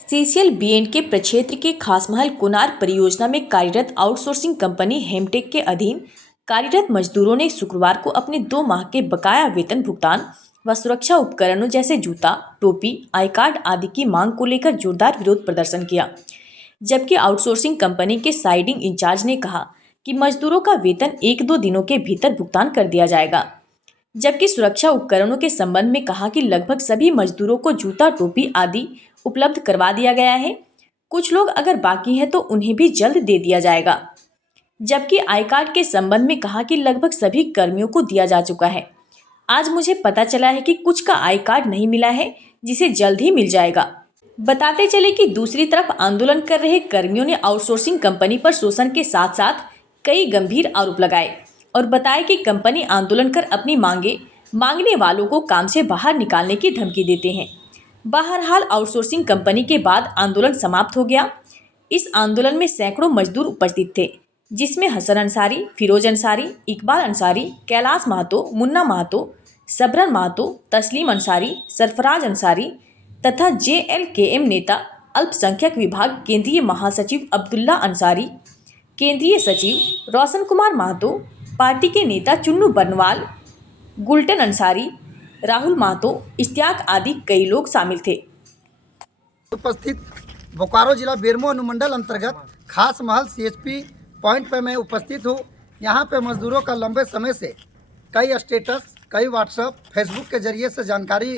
CCL बीएंड के प्रक्षेत्र के खासमहल कोनार परियोजना में कार्यरत आउटसोर्सिंग कंपनी हेमटेक के अधीन कार्यरत मजदूरों ने शुक्रवार को अपने 2 माह के बकाया वेतन भुगतान व सुरक्षा उपकरणों जैसे जूता, टोपी, आई कार्ड आदि की मांग को लेकर जोरदार विरोध प्रदर्शन किया। जबकि आउटसोर्सिंग कंपनी के साइडिंग इंचार्ज ने कहा कि मजदूरों का वेतन 1-2 दिनों के भीतर भुगतान कर दिया जाएगा। जबकि सुरक्षा उपकरणों के संबंध में कहा कि लगभग सभी मजदूरों को जूता, टोपी आदि उपलब्ध करवा दिया गया है। कुछ लोग अगर बाकी हैं तो उन्हें भी जल्द दे दिया जाएगा। जबकि आई कार्ड के संबंध में कहा कि लगभग सभी कर्मियों को दिया जा चुका है। आज मुझे पता चला है कि कुछ का आई कार्ड नहीं मिला है, जिसे जल्द ही मिल जाएगा। बताते चले कि दूसरी तरफ आंदोलन कर रहे कर्मियों ने आउटसोर्सिंग कंपनी पर शोषण के साथ साथ कई गंभीर आरोप लगाए और बताया कि कंपनी आंदोलन कर अपनी मांगने वालों को काम से बाहर निकालने की धमकी देते हैं। बहरहाल आउटसोर्सिंग कंपनी के बाद आंदोलन समाप्त हो गया। इस आंदोलन में सैकड़ों मजदूर उपस्थित थे, जिसमें हसन अंसारी, फिरोज अंसारी, इकबाल अंसारी, कैलाश महतो, मुन्ना महतो, सबरन महतो, तस्लीम अंसारी, सरफराज अंसारी तथा JLKM नेता अल्पसंख्यक विभाग केंद्रीय महासचिव अब्दुल्ला अंसारी, केंद्रीय सचिव रोशन कुमार महतो, पार्टी के नेता चुन्नू बरनवाल, गुलटन अंसारी, राहुल महतो, इश्तियाक आदि कई लोग शामिल थे। उपस्थित बोकारो जिला बेरमो अनुमंडल अंतर्गत खास महल CHP पॉइंट पे मैं उपस्थित हूँ। यहाँ पे मजदूरों का लंबे समय से कई स्टेटस, कई व्हाट्सएप, फेसबुक के जरिए से जानकारी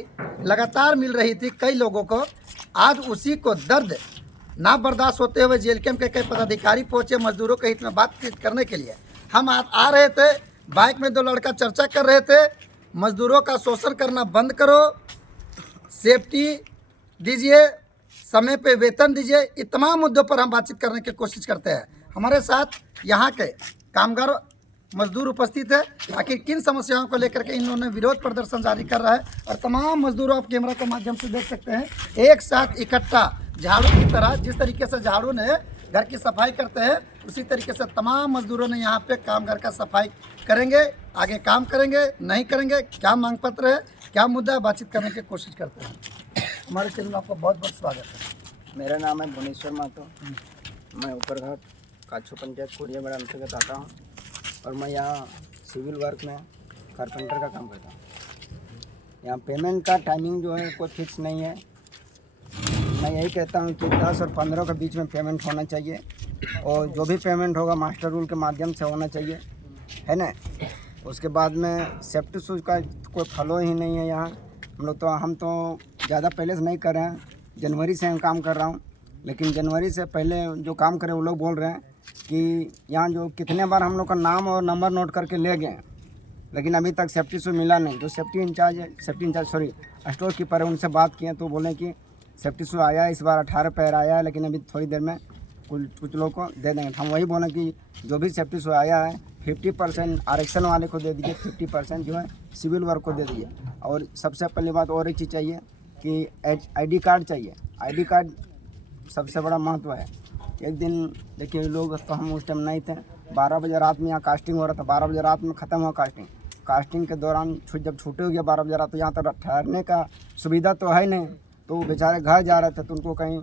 लगातार मिल रही थी कई लोगों को। आज उसी को दर्द ना बर्दाश्त होते हुए JLKM के कई पदाधिकारी पहुँचे मजदूरों के हित में बातचीत करने के लिए। हम आ रहे थे, बाइक में 2 लड़का चर्चा कर रहे थे, मजदूरों का शोषण करना बंद करो, सेफ्टी दीजिए, समय पे वेतन दीजिए। ये तमाम मुद्दों पर हम बातचीत करने की कोशिश करते हैं। हमारे साथ यहाँ के कामगार मजदूर उपस्थित है। आखिर किन समस्याओं को लेकर के इन्होंने विरोध प्रदर्शन जारी कर रहा है और तमाम मजदूरों आप कैमरा के माध्यम से देख सकते हैं एक साथ इकट्ठा झाड़ू की तरह। जिस तरीके से झाड़ू ने घर की सफाई करते हैं, उसी तरीके से तमाम मजदूरों ने यहाँ पे काम घर का सफाई करेंगे, आगे काम करेंगे, नहीं करेंगे, क्या मांग पत्र है, क्या मुद्दा है, बातचीत करने की कोशिश करते हैं। हमारे चैनल में आपका बहुत बहुत स्वागत है। मेरा नाम है भुवनेश्वर महतो। मैं ऊपरघाट काछू पंचायत कोरियाबड़ा अंतर्गत आता हूँ और मैं यहाँ सिविल वर्क में कारपेंटर का काम करता हूँ। यहाँ पेमेंट का टाइमिंग जो है कोई फिक्स नहीं है। मैं यही कहता हूँ कि 10 और 15 के बीच में पेमेंट होना चाहिए और जो भी पेमेंट होगा मास्टर रूल के माध्यम से होना चाहिए, है ना। उसके बाद में सेफ्टी शूज़ का कोई फॉलो ही नहीं है यहाँ। हम तो ज़्यादा पहले से नहीं कर रहे हैं, जनवरी से हम काम कर रहा हूँ। लेकिन जनवरी से पहले जो काम करे वो लोग बोल रहे हैं कि यहाँ जो कितने बार हम लोग का नाम और नंबर नोट करके ले गए, लेकिन अभी तक सेफ्टी शूज़ मिला नहीं। जो सेफ्टी स्टोर कीपर है, उनसे बात किए तो बोले कि सेफ्टी शूज़ आया है, इस बार 18 पैर आया है, लेकिन अभी थोड़ी देर में कुछ लोग को दे देंगे। हम वही बोले कि जो भी सेफ्टी शूज़ आया है 50% आरक्षण वाले को दे दीजिए, 50% जो है सिविल वर्क को दे दीजिए। और सबसे पहली बात और एक चीज़ चाहिए कि ID कार्ड चाहिए। ID कार्ड सबसे बड़ा महत्व है। एक दिन देखिए लोग तो हम उस टाइम नहीं थे, 12 बजे रात में यहाँ कास्टिंग हो रहा था, 12 बजे रात में ख़त्म हुआ कास्टिंग के दौरान जब छूटे हो गया 12 बजे रात, तो यहाँ तक ठहरने का सुविधा तो है नहीं। तो बेचारे घर जा रहे थे तो उनको कहीं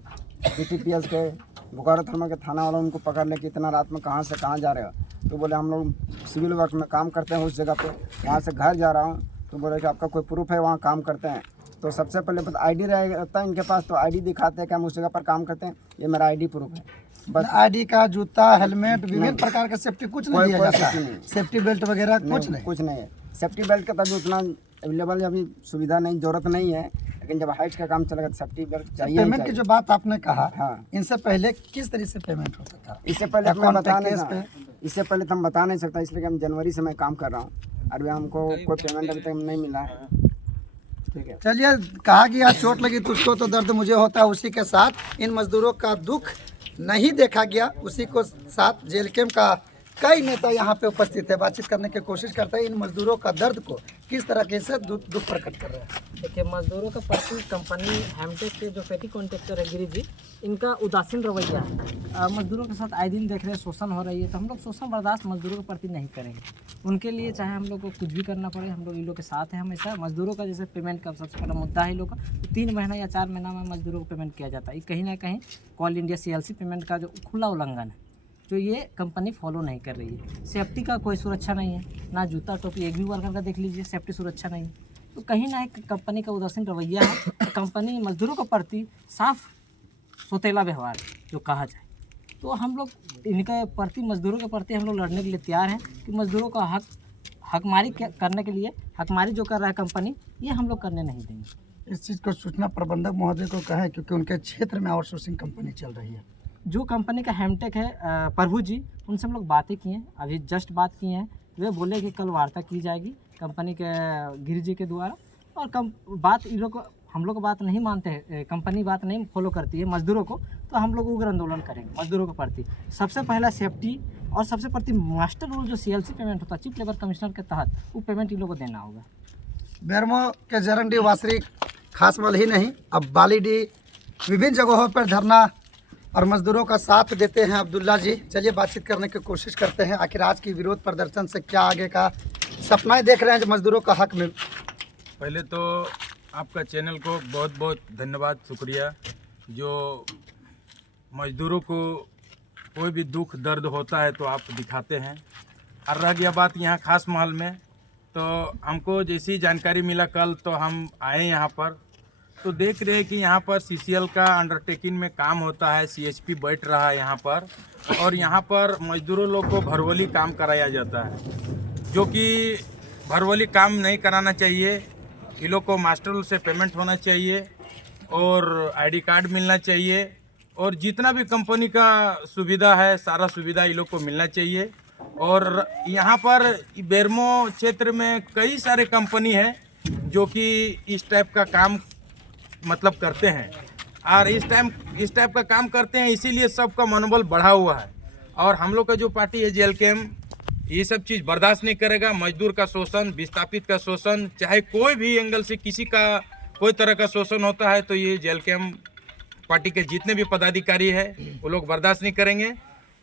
PTPS के बोकारो थर्मल के थाना वालों उनको पकड़ ले कि इतना रात में कहाँ से कहाँ जा रहे हो। तो बोले हम लोग सिविल वर्क में काम करते हैं उस जगह पे, वहाँ से घर जा रहा हूँ। तो बोले कि आपका कोई प्रूफ है वहाँ काम करते हैं? तो सबसे पहले बस ID रहता है इनके पास, तो ID दिखाते हैं कि हम उस जगह पर काम करते हैं, ये मेरा ID प्रूफ है। बस ID का जूता, हेलमेट, विभिन्न प्रकार का सेफ्टी कुछ नहीं दिया जाता है। सेफ्टी बेल्ट वगैरह कुछ नहीं है। सेफ्टी बेल्ट का तभी उतना अवेलेबल अभी सुविधा नहीं, ज़रूरत नहीं है, लेकिन जब हाइट का काम चलेगा तो सेफ्टी बेल्ट चाहिए। पेमेंट की जो बात आपने कहा, हाँ, इनसे पहले किस तरह से पेमेंट होता था? इससे पहले तो हम बता नहीं सकता, इसलिए हम जनवरी से मैं काम कर रहा हूँ। अभी हमको कोई पेमेंट अभी तक नहीं मिला है। ठीक है, चलिए, कहा गया चोट लगी तुझको तो दर्द मुझे होता है। उसी के साथ इन मजदूरों का दुख नहीं देखा गया, उसी को साथ JLKM का कई नेता यहाँ पे उपस्थित है, बातचीत करने की कोशिश करते हैं। इन मजदूरों का दर्द को किस तरीके से दुख प्रकट कर रहे हैं। देखिए, मजदूरों का प्रति कंपनी हेमटेक के जो पेटी कॉन्ट्रैक्टर है गिरी जी, इनका उदासीन रवैया है। मजदूरों के साथ आए दिन देख रहे हैं शोषण हो रही है, तो हम लोग शोषण बर्दाश्त मजदूरों के प्रति नहीं करेंगे। उनके लिए चाहे हम लोग को कुछ भी करना पड़े, हम लोग इन लोग के साथ हैं हमेशा। मजदूरों का जैसे पेमेंट का सबसे पहला मुद्दा है इन लोग का, तो 3 महीना या 4 महीना में मजदूरों को पेमेंट किया जाता है। ये कहीं ना कहीं ऑल इंडिया CLC पेमेंट का जो खुला उल्लंघन है, जो ये कंपनी फॉलो नहीं कर रही है। सेफ्टी का कोई सुरक्षा नहीं है, ना जूता टोपी, एक भी वर्कर का देख लीजिए सेफ्टी सुरक्षा नहीं है। तो कहीं ना एक कंपनी का उदासीन रवैया है। तो कंपनी मजदूरों के प्रति साफ सौतेला व्यवहार जो कहा जाए, तो हम लोग इनके प्रति, मजदूरों के प्रति हम लोग लड़ने के लिए तैयार हैं कि मजदूरों का हकमारी करने के लिए, हकमारी जो कर रहा है कंपनी, ये हम लोग करने नहीं देंगे। इस चीज़ को सूचना प्रबंधक महोदय को कहें, क्योंकि उनके क्षेत्र में आउटसोर्सिंग कंपनी चल रही है। जो कंपनी का हेमटेक है प्रभु जी, उनसे हम लोग बातें किए हैं, अभी जस्ट बात किए हैं। वे बोले कि कल वार्ता की जाएगी कंपनी के गिरी जी के द्वारा। और बात इन लोग हम लोग बात नहीं मानते हैं, कंपनी बात नहीं फॉलो करती है मजदूरों को, तो हम लोग उग्र आंदोलन करेंगे मजदूरों के प्रति। सबसे पहला सेफ्टी, और सबसे प्रति मास्टर रूल जो CLC पेमेंट होता है चीफ लेबर कमिश्नर के तहत, वो पेमेंट इन लोगों को देना होगा। बेरमो के जरंडी वासरी खासमल ही नहीं, अब बालीडी विभिन्न जगहों पर धरना और मजदूरों का साथ देते हैं अब्दुल्ला जी। चलिए बातचीत करने की कोशिश करते हैं, आखिर आज की विरोध प्रदर्शन से क्या आगे का सपनाएं देख रहे हैं जो मजदूरों का हक में। पहले तो आपका चैनल को बहुत बहुत धन्यवाद, शुक्रिया। जो मजदूरों को कोई भी दुख दर्द होता है तो आप दिखाते हैं। और रह गया बात यहाँ खास महल में, तो हमको जैसी जानकारी मिला कल, तो हम आए यहाँ पर, तो देख रहे हैं कि यहाँ पर CCL का अंडरटेकिंग में काम होता है, CHP बैठ रहा है यहाँ पर, और यहाँ पर मजदूरों लोग को भरवली काम कराया जाता है, जो कि भरवली काम नहीं कराना चाहिए। ये लोग को मास्टर रूल से पेमेंट होना चाहिए और ID कार्ड मिलना चाहिए, और जितना भी कंपनी का सुविधा है सारा सुविधा ये लोग को मिलना चाहिए। और यहाँ पर बेरमो क्षेत्र में कई सारे कंपनी है जो कि इस टाइप का काम मतलब करते हैं, और इस टाइप का काम करते हैं, इसीलिए सबका मनोबल बढ़ा हुआ है। और हम लोग का जो पार्टी है JLKM, ये सब चीज़ बर्दाश्त नहीं करेगा। मजदूर का शोषण, विस्थापित का शोषण, चाहे कोई भी एंगल से किसी का कोई तरह का शोषण होता है, तो ये JLKM पार्टी के जितने भी पदाधिकारी है वो लोग बर्दाश्त नहीं करेंगे।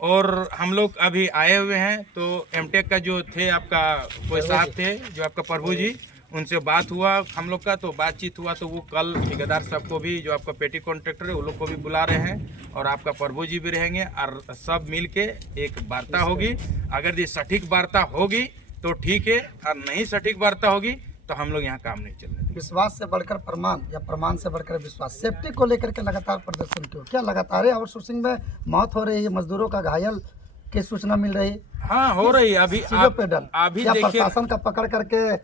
और हम लोग अभी आए हुए हैं, तो हेमटेक का जो थे आपका कोई साहब थे, जो आपका प्रभु जी, उनसे बात हुआ हम लोग का, तो बातचीत हुआ, तो वो कल ठेकेदार साहब को भी, जो आपका पेटी कॉन्ट्रैक्टर है, वो लोग को भी बुला रहे हैं, और आपका प्रभु जी भी रहेंगे, और सब मिल के एक वार्ता होगी। अगर ये सटीक वार्ता होगी तो ठीक है, और नहीं सटीक वार्ता होगी तो हम लोग यहाँ काम नहीं चलने देंगे। विश्वास से बढ़कर प्रमाण या प्रमाण से बढ़कर विश्वास, सेफ्टी को लेकर के लगातार प्रदर्शन क्यों? क्या लगातार आउटसोर्सिंग में मौत हो रही है, मजदूरों का घायल की सूचना मिल रही है? हाँ, हो रही है अभी। अभी प्रशासन का पकड़ करके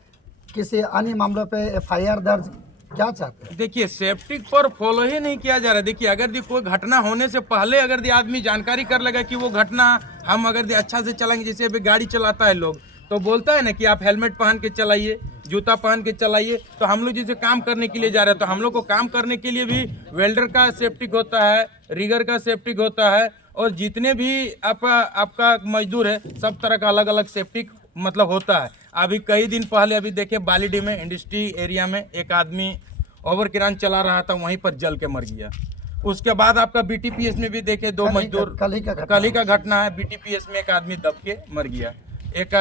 किसी अन्य मामलों पे FIR दर्ज क्या चाहते हैं? देखिए, सेफ्टी पर फॉलो ही नहीं किया जा रहा है। देखिए, अगर कोई घटना होने से पहले अगर आदमी जानकारी कर लेगा कि वो घटना हम अगर अच्छा से चलाएंगे, जैसे अभी गाड़ी चलाता है लोग, तो बोलता है ना कि आप हेलमेट पहन के चलाइए, जूता पहन के चलाइए। तो हम लोग जैसे काम करने के लिए जा रहे हैं, तो हम लोग को काम करने के लिए भी वेल्डर का सेफ्टी होता है, रिगर का सेफ्टी होता है, और जितने भी आपका मजदूर है, सब तरह का अलग अलग सेफ्टी मतलब होता है। अभी कई दिन पहले अभी देखे बालीडी में इंडस्ट्री एरिया में एक आदमी ओवर किरान चला रहा था, वहीं पर जल के मर गया। उसके बाद आपका BTPS में भी देखे 2 मजदूर, कल ही का घटना है, BTPS में एक आदमी दब के मर गया, एक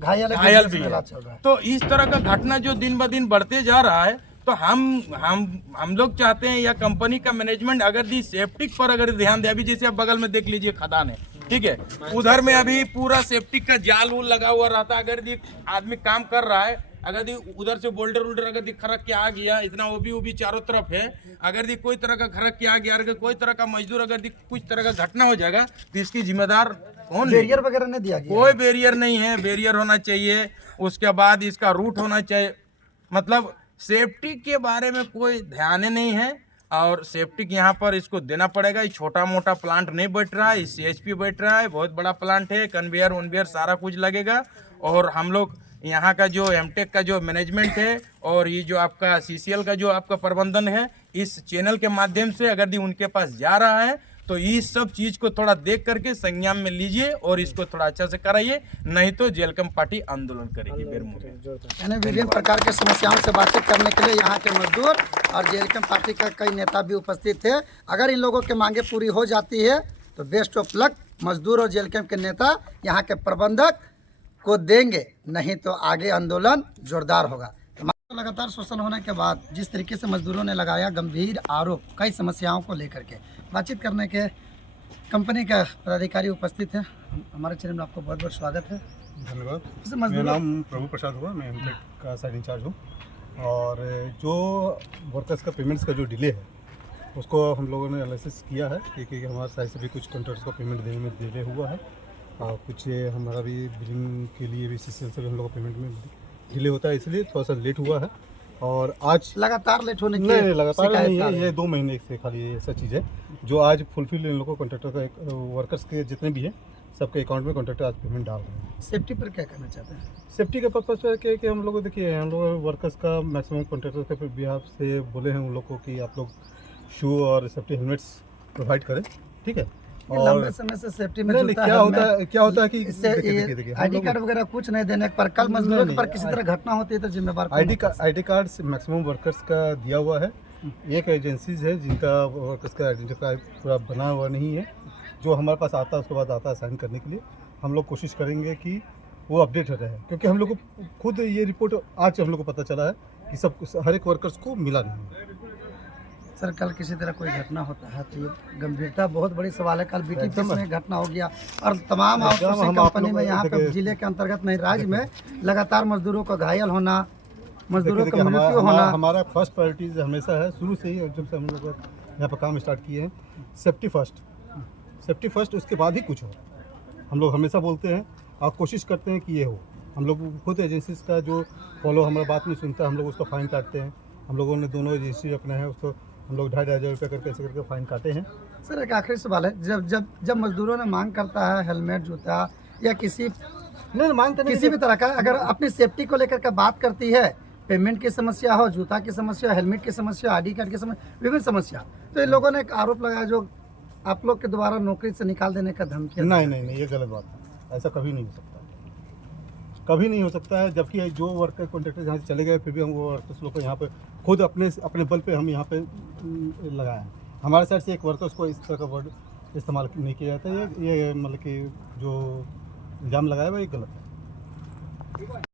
घायल भी है। तो इस तरह का घटना जो दिन ब दिन बढ़ते जा रहा है, तो हम लोग चाहते हैं या कंपनी का मैनेजमेंट अगर दी सेफ्टी पर अगर ध्यान दे। अभी जैसे आप बगल में देख लीजिए खदान है, ठीक है, उधर में अभी पूरा सेफ्टी का जाल वूल लगा हुआ रहता है। अगर आदमी काम कर रहा है, अगर उधर से बोल्डर वोल्डर अगर खरक के आ गया, इतना ओबी चारों तरफ है, अगर कोई तरह का खरक के आ गया, अगर कोई तरह का मजदूर अगर कुछ तरह का घटना हो जाएगा, तो इसकी जिम्मेदार कौन? बैरियर वगैरह नहीं दिया गया? कोई बैरियर नहीं है, बैरियर होना चाहिए। उसके बाद इसका रूट होना चाहिए, मतलब सेफ्टी के बारे में कोई ध्यान ही नहीं है। और सेफ्टी यहाँ पर इसको देना पड़ेगा। ये छोटा मोटा प्लांट नहीं बैठ रहा है, CHP बैठ रहा है, बहुत बड़ा प्लांट है, कन्वेयर उन्वेयर सारा कुछ लगेगा। और हम लोग यहाँ का जो हेमटेक का जो मैनेजमेंट है, और ये जो आपका CCL का जो आपका प्रबंधन है, इस चैनल के माध्यम से अगर उनके पास जा रहा है, तो इस सब चीज को थोड़ा देख करके संज्ञान में लीजिए और इसको थोड़ा अच्छा से कराइए, नहीं तो जेलकम पार्टी आंदोलन करेगी बेरमो में। यानी विभिन्न प्रकार की समस्याओं से बातचीत करने के लिए यहाँ के मजदूर और जेएलकेएम पार्टी का कई नेता भी उपस्थित थे। अगर इन लोगों की मांगे पूरी हो जाती है तो बेस्ट ऑफ लक मजदूर और जेएलकेएम के नेता यहाँ के प्रबंधक को देंगे, नहीं तो आगे आंदोलन जोरदार होगा। लगातार शोषण होने के बाद जिस तरीके से मजदूरों ने लगाया गंभीर आरोप कई समस्याओं को लेकर के, बातचीत करने के कंपनी का पदाधिकारी उपस्थित है। हमारे चैनल में आपको बहुत बहुत स्वागत है। धन्यवाद। मेरा नाम प्रभु प्रसाद हुआ, मैं एमटेक का साइड इंचार्ज हूँ। और जो वर्कर्स का पेमेंट्स का जो डिले है उसको हम लोगों ने एनालिसिस किया है क्योंकि हमारे साइड से भी कुछ कॉन्ट्रैक्टर्स को पेमेंट देने में डिले हुआ है और कुछ हमारा भी बिलिंग के लिए भी सीसीएल से भी हम लोग को पेमेंट में डिले होता है, इसलिए थोड़ा सा लेट हुआ है। और आज लगातार लेट होने की नहीं, लगातार शिकायत नहीं आ है, रही ये 2 महीने से खाली ऐसा चीज़ है जो आज फुलफिल इन लोगों को कॉन्ट्रैक्टर का वर्कर्स के जितने भी हैं सबके अकाउंट में कॉन्ट्रैक्टर आज पेमेंट डाल रहे हैं। सेफ्टी पर क्या कहना चाहते हैं? सेफ्टी के पर्पज़ पर कि हम लोग देखिए हम लोग वर्कर्स का मैक्सिमम कॉन्ट्रैक्टर के बिहाफ से बोले हैं उन लोग को कि आप लोग शू और सेफ्टी हेलमेट्स प्रोवाइड करें, ठीक है। और लंबे समय से सेफ्टी में नहीं, जूता क्या होता है कि इससे देखिए आईडी कार्ड वगैरह कुछ नहीं देने पर कल मजदूरों के पर किसी तरह घटना होती है तो जिम्मेवार कौन होता है? आईडी कार्ड मैक्सिमम वर्कर्स का दिया हुआ है। एक एजेंसीज है जिनका वर्कर्स का आइडेंटिफाई पूरा बना हुआ नहीं है, जो हमारे पास आता है उसके बाद आता है साइन करने के लिए। हम लोग कोशिश करेंगे कि वो अपडेट हो रहे, क्योंकि हम लोग को खुद ये रिपोर्ट आज हम लोग को पता चला है कि सब हर एक वर्कर्स को मिला नहीं है। सर कल किसी तरह कोई घटना होता है तो ये गंभीरता बहुत बड़ी सवाल है। कल बीटीपी में घटना हो गया और तमाम आउटसोर्सिंग कंपनी में यहाँ पे जिले के अंतर्गत नहीं राज्य में लगातार मजदूरों का घायल होना, मजदूरों का मृत्यु होना। हमारा फर्स्ट प्रायोरिटीज हमेशा है शुरू से ही, जब से हम लोग यहाँ पर काम स्टार्ट किए हैं, सेफ्टी फर्स्ट, उसके बाद ही कुछ हो। हम लोग हमेशा बोलते हैं और कोशिश करते हैं कि ये हो। हम लोग खुद एजेंसीज का जो फॉलो हमारा बात नहीं सुनता है हम लोग उसका फाइन काटते हैं। हम लोगों ने दोनों एजेंसी अपने हैं उसको हम लोग 2,500 रुपये करके ऐसे करके फाइन काटे हैं। सर एक आखिरी सवाल है, जब मजदूरों ने मांग करता है हेलमेट जूता या किसी भी तरह का, अगर अपनी सेफ्टी को लेकर के बात करती है, पेमेंट की समस्या हो, जूता की समस्या, हेलमेट की समस्या, आईडी कार्ड की समस्या, विभिन्न समस्या, तो इन लोगों ने एक आरोप लगाया जो आप लोग के द्वारा नौकरी से निकाल देने का धमकी। नहीं, ये गलत बात है। ऐसा कभी नहीं हो सकता, कभी नहीं हो सकता है। जबकि जो वर्कर कॉन्ट्रैक्टर यहाँ से चले गए फिर भी हम वो वर्कर्स लोग को यहाँ पे खुद अपने बल पे हम यहाँ पे लगाए हैं। हमारे साइड से एक वर्कर्स को इस तरह का वर्ड इस्तेमाल नहीं किया जाता है। ये मतलब कि जो इल्ज़ाम लगाया हुआ ये गलत है।